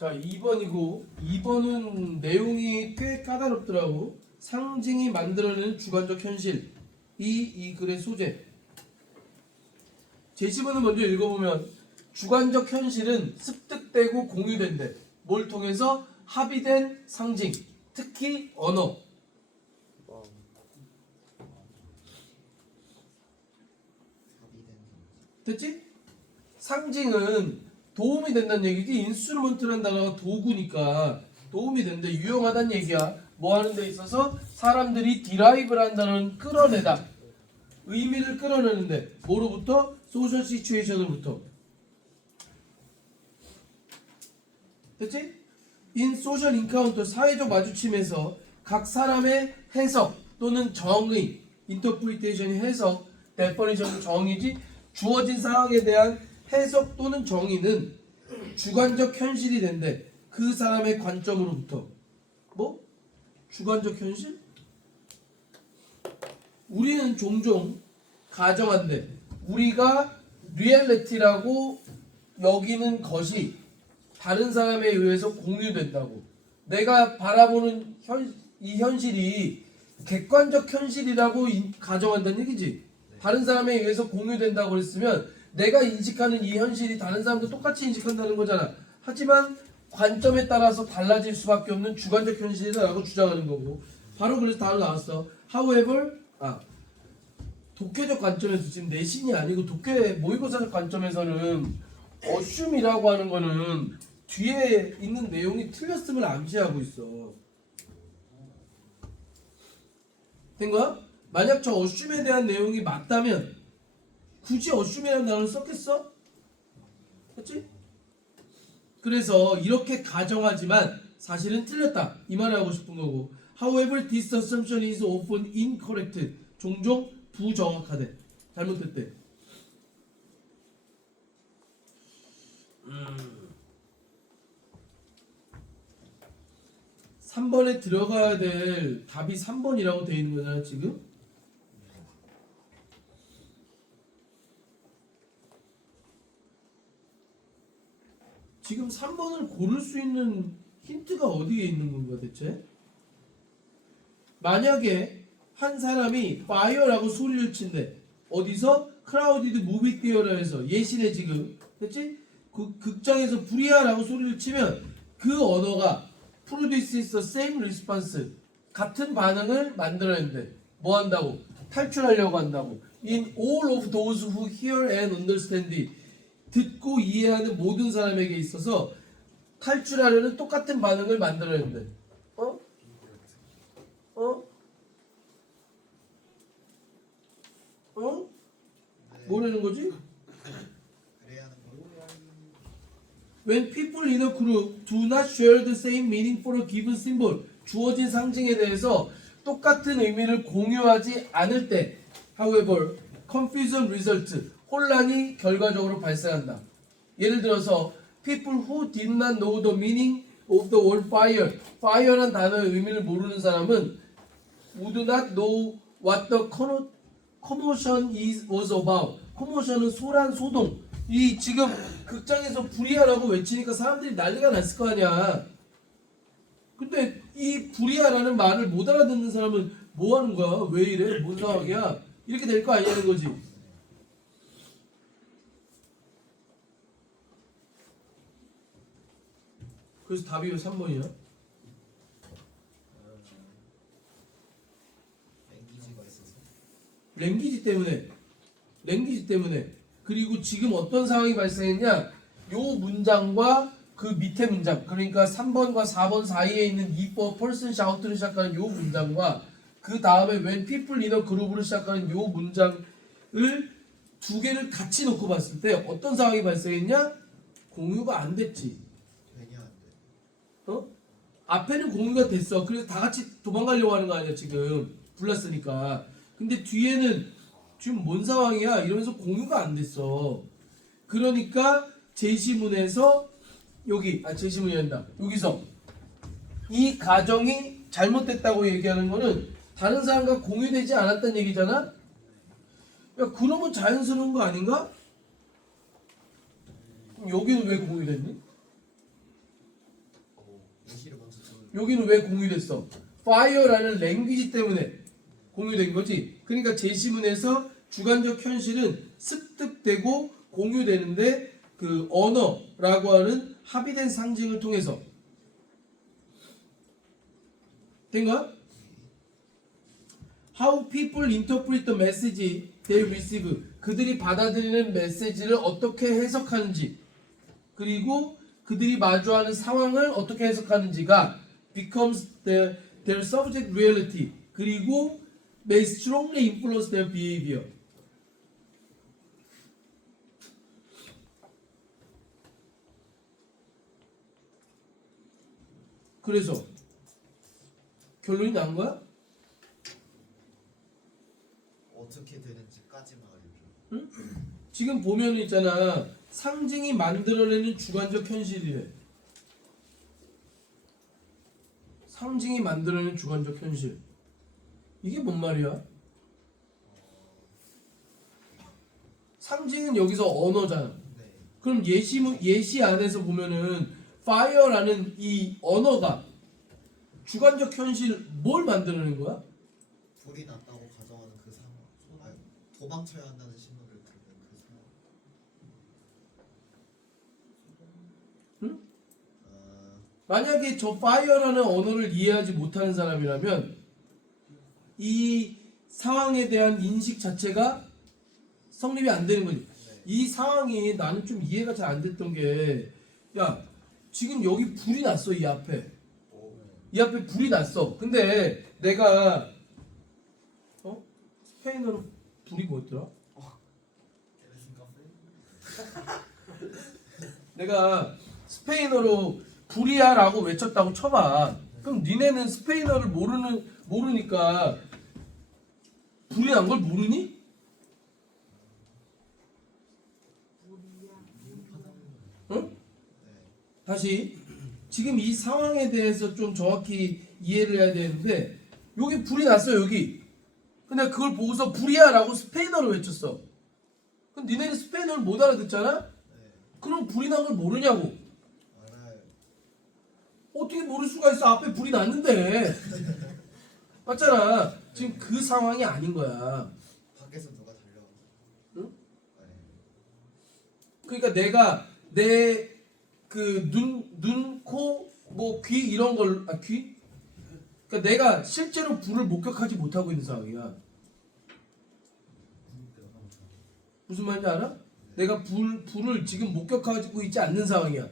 자, 2번이고 2번은 내용이 꽤 까다롭더라고. 상징이 만들어내는 주관적 현실. 이 글의 소재. 제시문을 먼저 읽어보면 주관적 현실은 습득되고 공유된대. 뭘 통해서? 합의된 상징, 특히 언어. 됐지? 상징은 도움이 된다는 얘기지. 인스트루먼트라는 단어가 도구니까 도움이 된다, 유용하다는 얘기야. 뭐 하는 데 있어서 사람들이 디라이브라는 단어는 끌어내다, 의미를 끌어내는데 뭐로부터? 소셜 시츄에이션으로부터. 됐지? 인 소셜 인카운터, 사회적 마주침에서 각 사람의 해석 또는 정의, 인터프리테이션이 해석, 데퍼니션은 정의지, 주어진 상황에 대한 해석 또는 정의는 주관적 현실이 된대. 그 사람의 관점으로부터. 뭐? 주관적 현실? 우리는 종종 가정한대. 우리가 리얼리티라고 여기는 것이 다른 사람에 의해서 공유된다고. 내가 바라보는 이 현실이 객관적 현실이라고 가정한다는 얘기지. 다른 사람에 의해서 공유된다고 했으면 내가 인식하는 이 현실이 다른 사람도 똑같이 인식한다는 거잖아. 하지만 관점에 따라서 달라질 수밖에 없는 주관적 현실이다라고 주장하는 거고. 바로 그래서 답을 나왔어. However, 독해적 관점에서, 지금 내신이 아니고 독해 모의고사적 관점에서는 assume이라고 하는 거는 뒤에 있는 내용이 틀렸음을 암시하고 있어. 된 거야? 만약 저 assume에 대한 내용이 맞다면 굳이 assume이라는 단어를 썼겠어? 그렇지? 그래서 이렇게 가정하지만 사실은 틀렸다, 이 말을 하고 싶은 거고. However, this assumption is often incorrect. 종종 부정확하대. 잘못됐대. 3번에 들어가야 될 답이 3번이라고 되어 있는 거잖아 지금. 지금 3번을 고를 수 있는 힌트가 어디에 있는 건가 대체? 만약에 한 사람이 fire라고 소리를 친대. 어디서? crowded movie theater에서. 예시네 지금. 됐지? 그 극장에서 불이야라고 소리를 치면 그 언어가 produces the same response, 같은 반응을 만들어낸대. 뭐 한다고? 탈출하려고 한다고. In all of those who hear and understand it. 듣고 이해하는 모든 사람에게 있어서 탈출하려는 똑같은 반응을 만들어낸대. 어? 어? 어? 뭐라는 거지? When people in a group do not share the same meaning for a given symbol, 주어진 상징에 대해서 똑같은 의미를 공유하지 않을 때, however, confusion result, 혼란이 결과적으로 발생한다. 예를 들어서 people who did not know the meaning of the word fire, fire란 단어의 의미를 모르는 사람은 would not know what the commotion was about. commotion은 소란, 소동. 이 지금 극장에서 불이야라고 외치니까 사람들이 난리가 났을 거 아니야. 근데 이 불이야라는 말을 못 알아듣는 사람은 뭐 하는 거야? 왜 이래? 뭔 상황이야? 이렇게 될 거 아니냐는 거지. 그래서 답이 왜 3번이야? 랭귀지 때문에. 그리고 지금 어떤 상황이 발생했냐? 요 문장과 그 밑에 문장, 그러니까 3번과 4번 사이에 있는 이법 person shout를 시작하는 요 문장과 그 다음에 when people in a group으로 시작하는 요 문장을 두 개를 같이 놓고 봤을 때 어떤 상황이 발생했냐? 공유가 안 됐지. 어? 앞에는 공유가 됐어. 그래서 다 같이 도망가려고 하는 거 아니야 지금 불났으니까. 근데 뒤에는 지금 뭔 상황이야? 이러면서 공유가 안 됐어. 그러니까 제시문에서 제시문이 된다. 여기서 이 가정이 잘못됐다고 얘기하는 거는 다른 사람과 공유되지 않았다는 얘기잖아. 야, 그러면 자연스러운 거 아닌가? 그럼 여기는 왜 공유됐니? 여기는 왜 공유됐어? fire라는 랭귀지 때문에 공유된 거지. 그러니까 제시문에서 주관적 현실은 습득되고 공유되는데 그 언어라고 하는 합의된 상징을 통해서 된 거야? How people interpret the message they receive. 그들이 받아들이는 메시지를 어떻게 해석하는지, 그리고 그들이 마주하는 상황을 어떻게 해석하는지가 becomes their subject reality. 그리고 may strongly influence their behavior. 그래서 결론이 난 거야? 어떻게 되는지까지만 알려줘. 응? 지금 보면 있잖아. 상징이 만들어내는 주관적 현실이래. 상징이 만들어내는 주관적 현실. 이게 뭔 말이야? 상징은 여기서 언어잖아. 네. 그럼 예시 안에서 보면은 fire라는 이 언어가 주관적 현실 뭘 만들어낸 거야? 불이 났다고 가정하는 그 상황. 아니, 도망쳐야 한다는 신호를 들은 그 상황. 응? 아, 만약에 저 fire라는 언어를 이해하지 못하는 사람이라면 이 상황에 대한 인식 자체가 성립이 안 되는 거지. 네. 이 상황이 나는 좀 이해가 잘 안 됐던 게, 야, 지금 여기 불이 났어, 이 앞에. 이 앞에 불이 났어. 근데 내가 스페인어로 불이 뭐였더라? 내가 스페인어로 불이야라고 외쳤다고 쳐봐. 그럼 니네는 스페인어를 모르니까 불이 난 걸 모르니? 응? 네. 다시 지금 이 상황에 대해서 좀 정확히 이해를 해야 되는데, 여기 불이 났어, 여기. 근데 그걸 보고서 불이야라고 스페인어로 외쳤어. 그럼 니네는 스페인어를 못 알아듣잖아? 네. 그럼 불이 난 걸 모르냐고. 알아요. 어떻게 모를 수가 있어? 앞에 불이 났는데. 맞잖아. 지금 그 상황이 아닌 거야. 밖에서 누가 달려와서. 응? 네. 그러니까 내가 내 그 눈, 코, 뭐 귀 이런 걸, 귀? 그러니까 내가 실제로 불을 목격하지 못하고 있는 상황이야. 무슨 말인지 알아? 내가 불을 지금 목격하고 있지 않는 상황이야.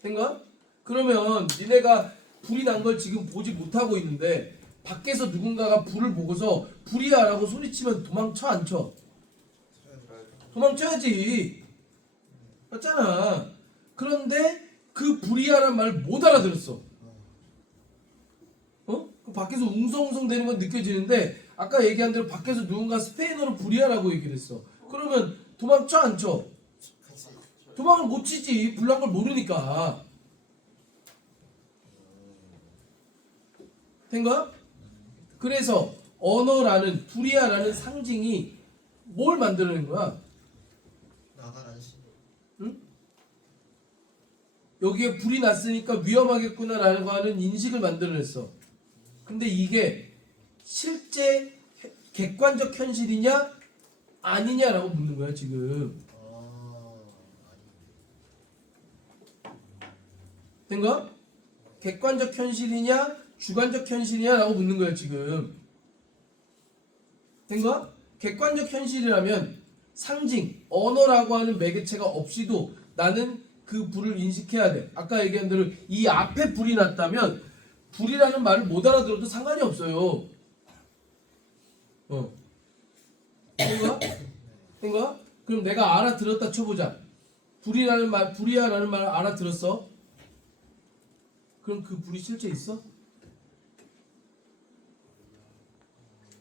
된가? 그러면 니네가 불이 난 걸 지금 보지 못하고 있는데 밖에서 누군가가 불을 보고서 불이야라고 소리치면 도망쳐 안 쳐? 도망쳐야지. 맞잖아. 그런데 그 불이야란 말을 못 알아들었어. 그 밖에서 웅성웅성 되는 건 느껴지는데 아까 얘기한 대로 밖에서 누군가 스페인어로 불이야라고 얘기를 했어. 그러면 도망쳐 안 쳐? 같이. 도망을 못 치지. 불난 걸 모르니까. 된 거야? 그래서 언어라는 불이야라는 상징이 뭘 만들어낸 거야? 나가라는 신호. 여기에 불이 났으니까 위험하겠구나라고 하는 인식을 만들어냈어. 근데 이게 실제 객관적 현실이냐 아니냐라고 묻는 거야 지금. 아니. 된 거야? 객관적 현실이냐 주관적 현실이냐라고 묻는 거야 지금. 된 거야? 객관적 현실이라면 상징, 언어라고 하는 매개체가 없이도 나는 그 불을 인식해야 돼. 아까 얘기한 대로 이 앞에 불이 났다면 불이라는 말을 못 알아들어도 상관이 없어요. 된 거야? 된 거야? 그럼 내가 알아들었다 쳐보자. 불이야라는 말 알아들었어? 그럼 그 불이 실제 있어?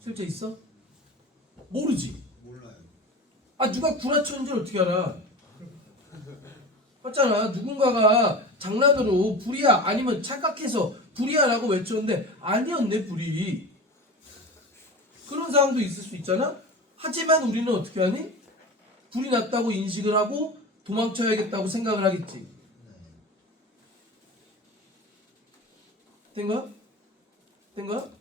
실제 있어? 모르지. 몰라요. 아 누가 구라쳤는지 어떻게 알아? 맞잖아. 누군가가 장난으로 불이야 아니면 착각해서 불이야라고 외쳤는데 아니었네 불이. 그런 상황도 있을 수 있잖아. 하지만 우리는 어떻게 하니? 불이 났다고 인식을 하고 도망쳐야겠다고 생각을 하겠지. 된가? 된가?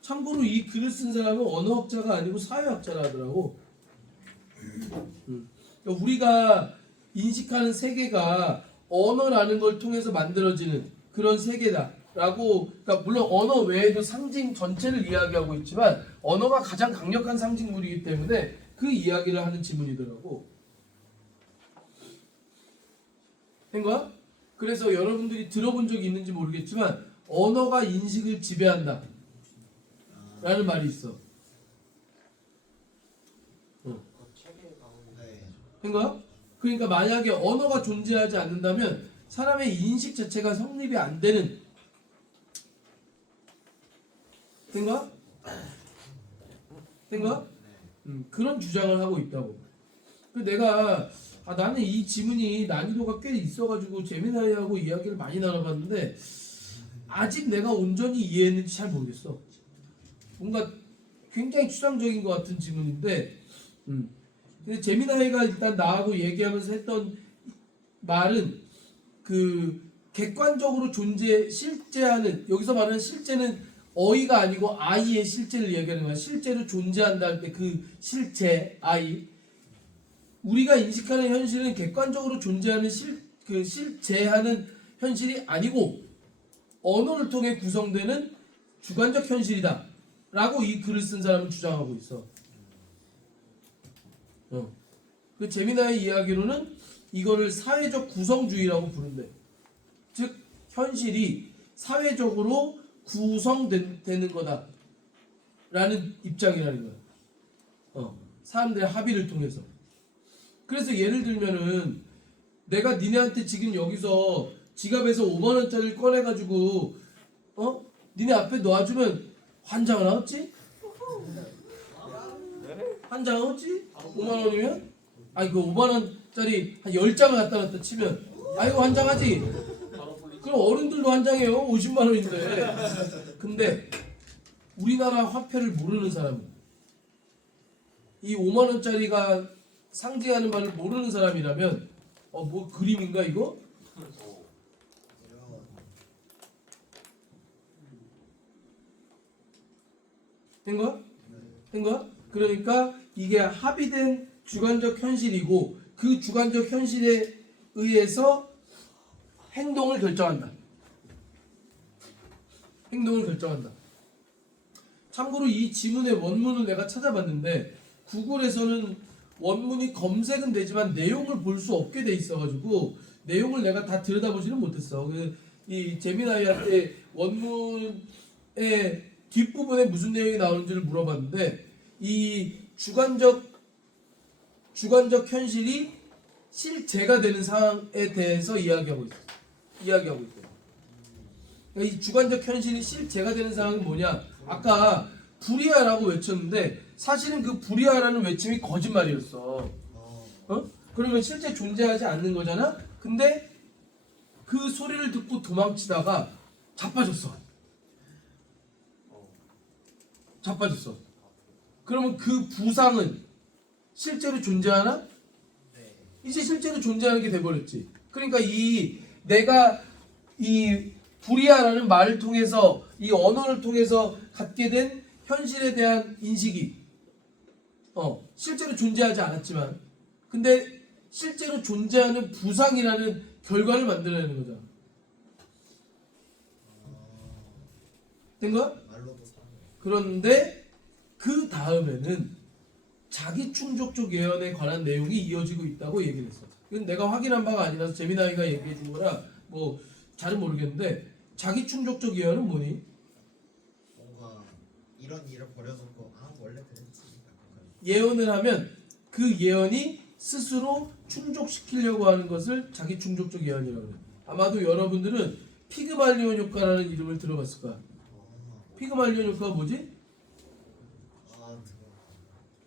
참고로 이 글을 쓴 사람은 언어학자가 아니고 사회학자라 하더라고. 그러니까 우리가 인식하는 세계가 언어라는 걸 통해서 만들어지는 그런 세계다라고. 그러니까 물론 언어 외에도 상징 전체를 이야기하고 있지만 언어가 가장 강력한 상징물이기 때문에 그 이야기를 하는 지문이더라고. 된 거야? 그래서 여러분들이 들어본 적이 있는지 모르겠지만 언어가 인식을 지배한다 라는 말이 있어. 네. 된 거야? 그러니까 만약에 언어가 존재하지 않는다면 사람의 인식 자체가 성립이 안 되는. 된 거야? 된 거야? 그런 주장을 하고 있다고. 내가 나는 이 지문이 난이도가 꽤 있어가지고 재미나이하고 이야기를 많이 나눠봤는데 아직 내가 온전히 이해했는지 잘 모르겠어. 뭔가 굉장히 추상적인 것 같은 지문인데, 근데 재미나이가 일단 나하고 얘기하면서 했던 말은 그 객관적으로 실제하는, 여기서 말하는 실제는 어이가 아니고 아이의 실제를 얘기하는 거야. 실제로 존재한다 할 때 그 실제 아이. 우리가 인식하는 현실은 객관적으로 존재하는 실제하는 현실이 아니고 언어를 통해 구성되는 주관적 현실이다 라고 이 글을 쓴 사람은 주장하고 있어. 그 재미나의 이야기로는 이거를 사회적 구성주의라고 부른대. 즉 현실이 사회적으로 구성되는 거다 라는 입장이라는 거야. 사람들의 합의를 통해서. 그래서 예를 들면은 내가 니네한테 지금 여기서 지갑에서 5만 원짜리를 꺼내가지고 니네 앞에 놔주면 환장 나왔지? 환장 나왔지? 5만 원이면? 아니 그 5만 원짜리 한 10장을 갖다 놨다 치면 아이고 환장하지? 그럼 어른들도 환장해요. 50만 원인데. 근데 우리나라 화폐를 모르는 사람은, 이 5만 원짜리가 상징하는 말을 모르는 사람이라면 뭐 그림인가 이거? 된 거야? 된 거야? 그러니까 이게 합의된 주관적 현실이고 그 주관적 현실에 의해서 행동을 결정한다. 행동을 결정한다. 참고로 이 지문의 원문을 내가 찾아봤는데 구글에서는 원문이 검색은 되지만 내용을 볼 수 없게 돼 있어가지고 내용을 내가 다 들여다보지는 못했어. 이 재미나이한테 원문의 뒷부분에 무슨 내용이 나오는지를 물어봤는데 이 주관적 현실이 실제가 되는 상황에 대해서 이야기하고 있대. 그러니까 이 주관적 현실이 실제가 되는 상황은 뭐냐? 아까 불이야라고 외쳤는데 사실은 그 불이야라는 외침이 거짓말이었어. 그러면 실제 존재하지 않는 거잖아. 근데 그 소리를 듣고 도망치다가 자빠졌어. 그러면 그 부상은 실제로 존재하나? 이제 실제로 존재하는 게 돼버렸지. 그러니까 내가 이 불이야라는 말을 통해서, 이 언어를 통해서 갖게 된 현실에 대한 인식이 실제로 존재하지 않았지만 근데 실제로 존재하는 부상이라는 결과를 만들어내는 거잖아. 된 거야? 그런데 그 다음에는 자기 충족적 예언에 관한 내용이 이어지고 있다고 얘기를 했어. 이건 내가 확인한 바가 아니라서 재미나이가 얘기해 준 거라 뭐 잘은 모르겠는데 자기 충족적 예언은 뭐니? 뭔가 이런 일을 벌여놓고 원래 그랬지. 예언을 하면 그 예언이 스스로 충족시키려고 하는 것을 자기 충족적 예언이라고 해요. 아마도 여러분들은 피그말리온 효과라는 이름을 들어봤을 거야. 피그말리온 효과가 뭐지?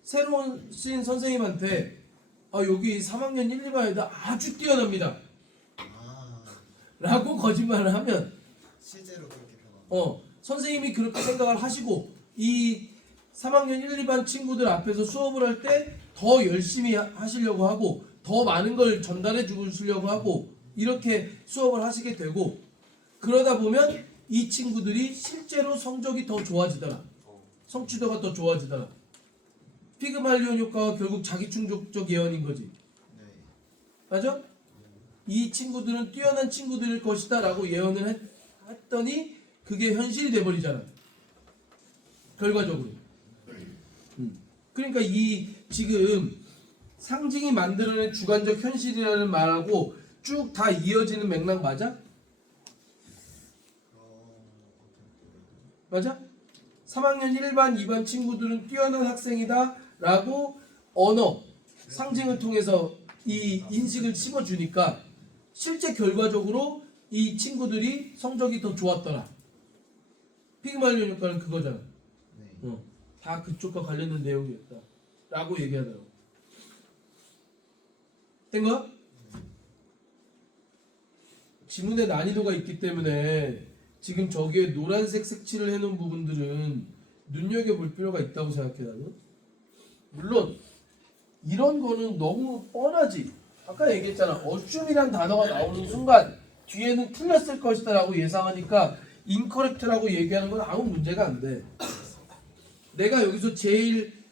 새로운 신 선생님한테 여기 3학년 1, 2반에다 아주 뛰어납니다 라고 거짓말을 하면 실제로 그렇게 변화. 선생님이 그렇게 생각을 하시고 이 3학년 1, 2반 친구들 앞에서 수업을 할 때 더 열심히 하시려고 하고 더 많은 걸 전달해 주시려고 하고 이렇게 수업을 하시게 되고 그러다 보면 이 친구들이 실제로 성적이 더 좋아지더라. 성취도가 더 좋아지더라. 피그말리온 효과가 결국 자기 충족적 예언인 거지. 네. 맞아? 이 친구들은 뛰어난 친구들일 것이다 라고 예언을 했더니 그게 현실이 돼버리잖아. 결과적으로. 그러니까 이 지금 상징이 만들어낸 주관적 현실이라는 말하고 쭉 다 이어지는 맥락 맞아? 맞아? 3학년 1반, 2반 친구들은 뛰어난 학생이다 라고 언어, 상징을 통해서 이 인식을 심어주니까 실제 결과적으로 이 친구들이 성적이 더 좋았더라. 피그말리온 효과는 그거잖아. 네. 다 그쪽과 관련된 내용이었다 라고 얘기하더라고. 된 거야? 지문의 난이도가 있기 때문에 지금 저기에 노란색 색칠을 해놓은 부분들은 눈여겨볼 필요가 있다고 생각해 나는. 물론 이런 거는 너무 뻔하지. 아까 얘기했잖아. assume이란 단어가 나오는 순간 뒤에는 틀렸을 것이다 라고 예상하니까 incorrect라고 얘기하는 건 아무 문제가 안 돼. 내가 여기서 제일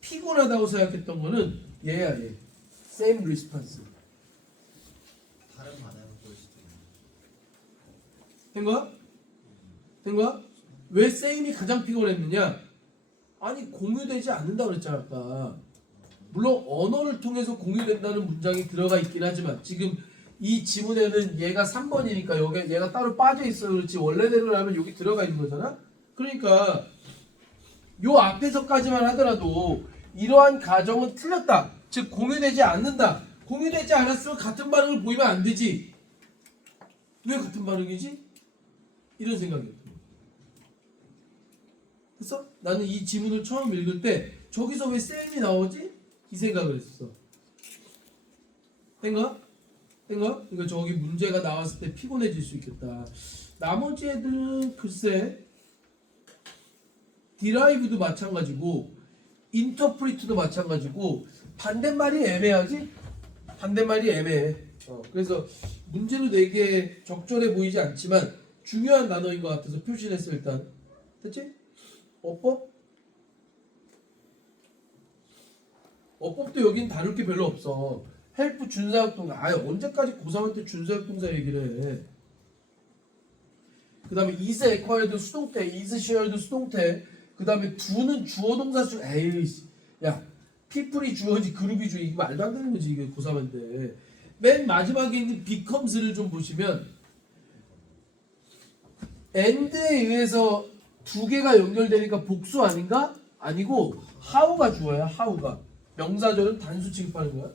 피곤하다고 생각했던 거는 얘야 얘. same response. 다른 반응을 보일 수도 있는. 된 거야? 된 거야? 왜 same이 가장 피곤했느냐? 아니 공유되지 않는다 그랬잖아 아까. 물론 언어를 통해서 공유된다는 문장이 들어가 있긴 하지만 지금 이 지문에는 얘가 3번이니까 여기 얘가 따로 빠져 있어 그렇지 원래대로라면 여기 들어가 있는 거잖아. 그러니까 요 앞에서까지만 하더라도 이러한 가정은 틀렸다. 즉 공유되지 않는다. 공유되지 않았으면 같은 반응을 보이면 안 되지. 왜 같은 반응이지? 이런 생각이었어. 그래서 나는 이 지문을 처음 읽을 때 저기서 왜 쌤이 나오지? 이 생각을 했어. 된 거야? 된 거야? 그러니까 저기 문제가 나왔을 때 피곤해질 수 있겠다. 나머지 애들은 글쎄 디라이브도 마찬가지고 인터프리트도 마찬가지고 반대말이 애매하지? 반대말이 애매해. 그래서 문제로 되게 적절해 보이지 않지만 중요한 단어인 것 같아서 표시했어 일단. 됐지? 어법? 어법도 여긴 다룰 게 별로 없어. 헬프 준사역동사. 아예 언제까지 고3할 때 준사역동사 얘기를 해. 그 다음에 is acquired 수동태, is shared 수동태. 그 다음에 do는 주어동사 수. 에이씨. 야, people이 주어지 그룹이 주어. 이거 말도 안 되는 거지 이게 고3할 때. 맨 마지막에 있는 becomes를 좀 보시면 and에 의해서 두 개가 연결되니까 복수 아닌가? 아니고 how가 주어야 how가. 명사절은 단수 취급하는 거야.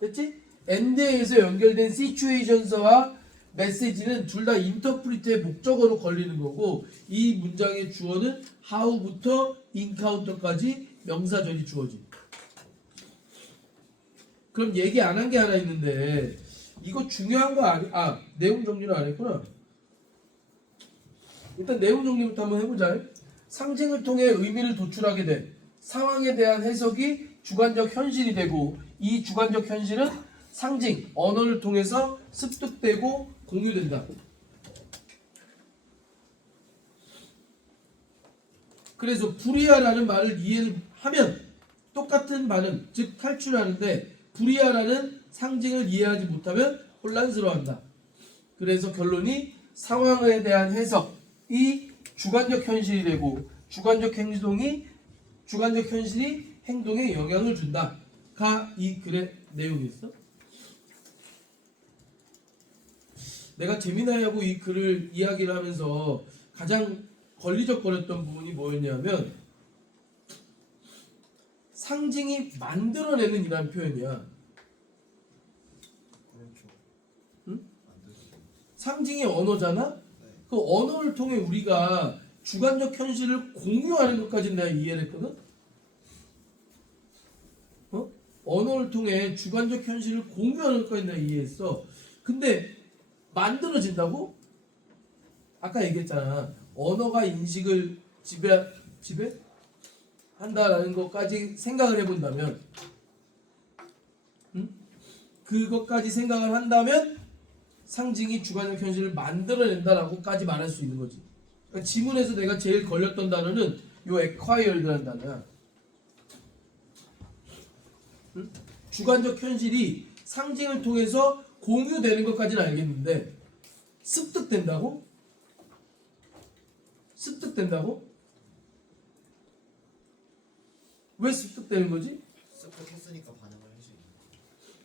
됐지? and에 의해서 연결된 situations와 메시지는 둘 다 인터프리트의 목적어로 걸리는 거고 이 문장의 주어는 how부터 encounter까지 명사절이 주어지. 그럼 얘기 안 한 게 하나 있는데 이거 중요한 거 아니? 아 내용 정리를 안 했구나. 일단 내용 정리부터 한번 해보자. 상징을 통해 의미를 도출하게 돼 상황에 대한 해석이 주관적 현실이 되고 이 주관적 현실은 상징, 언어를 통해서 습득되고 공유된다. 그래서 불이야라는 말을 이해를 하면 똑같은 반응, 즉 탈출하는데 불이야라는 상징을 이해하지 못하면 혼란스러워한다. 그래서 결론이 상황에 대한 해석이 주관적 현실이 되고 주관적 현실이 행동에 영향을 준다가 이 글의 내용이었어. 내가 재미나하고 이 글을 이야기를 하면서 가장 걸리적거렸던 부분이 뭐였냐면 상징이 만들어내는 이라는 표현이야. 그렇죠. 응? 만들죠. 상징이 언어잖아? 네. 그 언어를 통해 우리가 주관적 현실을 공유하는 것까지 내가 이해를 했거든? 언어를 통해 주관적 현실을 공유하는 것까지 내가 이해했어. 근데 만들어진다고? 아까 얘기했잖아. 언어가 인식을 지배한다라는 것까지 생각을 해본다면 그것까지 생각을 한다면 상징이 주관적 현실을 만들어낸다라고까지 말할 수 있는 거지. 그러니까 지문에서 내가 제일 걸렸던 단어는 요 acquired라는 단어야. 응? 주관적 현실이 상징을 통해서 공유되는 것까지는 알겠는데 습득된다고? 습득된다고? 왜 습득되는 거지? 습득했으니까 반응을 할 수 있는.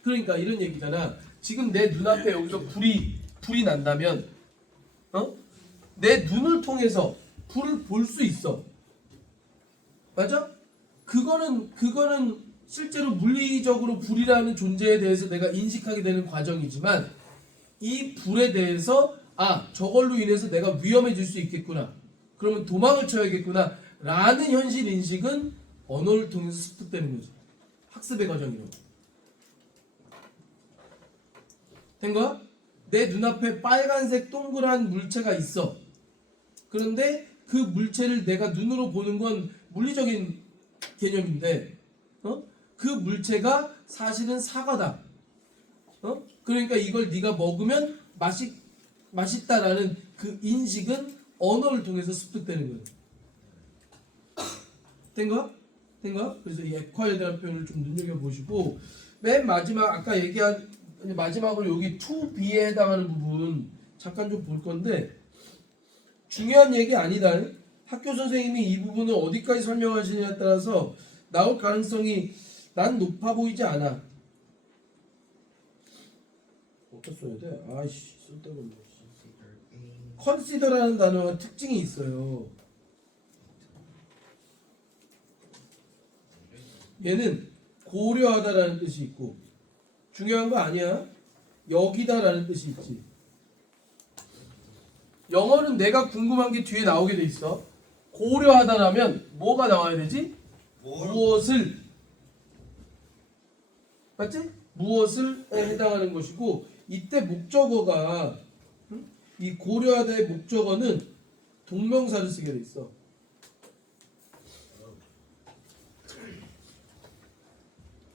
그러니까 이런 얘기잖아. 지금 내 눈앞에 여기서 불이 난다면, 내 눈을 통해서 불을 볼 수 있어. 맞아? 그거는 실제로 물리적으로 불이라는 존재에 대해서 내가 인식하게 되는 과정이지만 이 불에 대해서 저걸로 인해서 내가 위험해질 수 있겠구나. 그러면 도망을 쳐야겠구나. 라는 현실 인식은 언어를 통해서 습득되는 거지. 학습의 과정이라고. 된 거야? 내 눈앞에 빨간색 동그란 물체가 있어. 그런데 그 물체를 내가 눈으로 보는 건 물리적인 개념인데, 그 물체가 사실은 사과다. 그러니까 이걸 네가 먹으면 맛있다라는 그 인식은 언어를 통해서 습득되는 거예요. 된 거야? 된 거야? 그래서 이 acquired라는 표현을 좀 눈여겨보시고 맨 마지막 아까 얘기한 마지막으로 여기 to be에 해당하는 부분 잠깐 좀 볼 건데 중요한 얘기 아니다. 학교 선생님이 이 부분을 어디까지 설명하시느냐에 따라서 나올 가능성이 난 높아 보이지 않아. 어디다 써야 돼? 아이씨 쓸데없네. consider라는 단어가 특징이 있어요. 얘는 고려하다라는 뜻이 있고 중요한 거 아니야. 여기다라는 뜻이 있지. 영어는 내가 궁금한 게 뒤에 나오게 돼 있어. 고려하다라면 뭐가 나와야 되지? 무엇을 맞지? 무엇을에 해당하는 것이고 이때 목적어가 이 고려하다의 목적어는 동명사를 쓰게 돼 있어.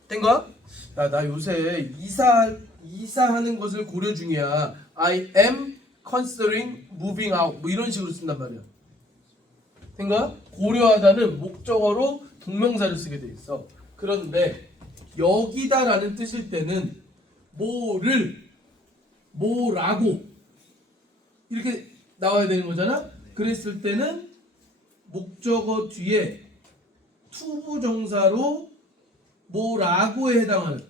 된가? 나 요새 이사하는 것을 고려 중이야. I am considering moving out 뭐 이런 식으로 쓴단 말이야. 된가? 고려하다는 목적어로 동명사를 쓰게 돼 있어. 그런데 여기다라는 뜻일 때는 뭐라고 이렇게 나와야 되는 거잖아. 그랬을 때는 목적어 뒤에 투부정사로 뭐라고에 해당하는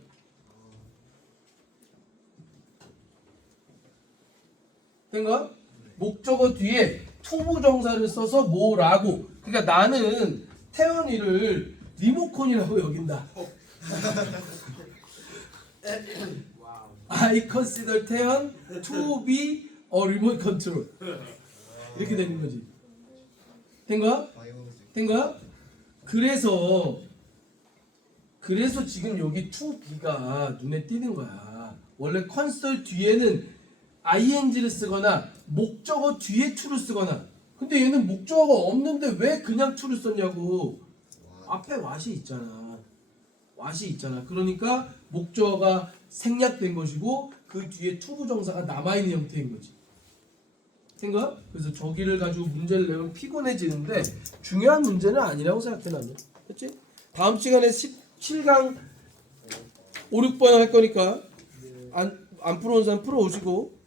된가? 목적어 뒤에 투부정사를 써서 뭐라고. 그러니까 나는 태연이를 리모컨이라고 여긴다. I consider 태연 to be a remote control. 이렇게 되는 거지. 된 거야? 된 거야? 그래서 지금 여기 to be가 눈에 띄는 거야. 원래 컨솔 뒤에는 ing를 쓰거나 목적어 뒤에 to를 쓰거나. 근데 얘는 목적어가 없는데 왜 그냥 to를 썼냐고. 앞에 what이 있잖아. what이 있잖아. 그러니까 목적어가 생략된 것이고 그 뒤에 to 부정사가 남아있는 형태인 거지. 된 거야? 그래서 저기를 가지고 문제를 내면 피곤해지는데 중요한 문제는 아니라고 생각해 나는. 그렇지? 다음 시간에 17강 5, 6번 할 거니까 안 풀어온 사람 풀어오시고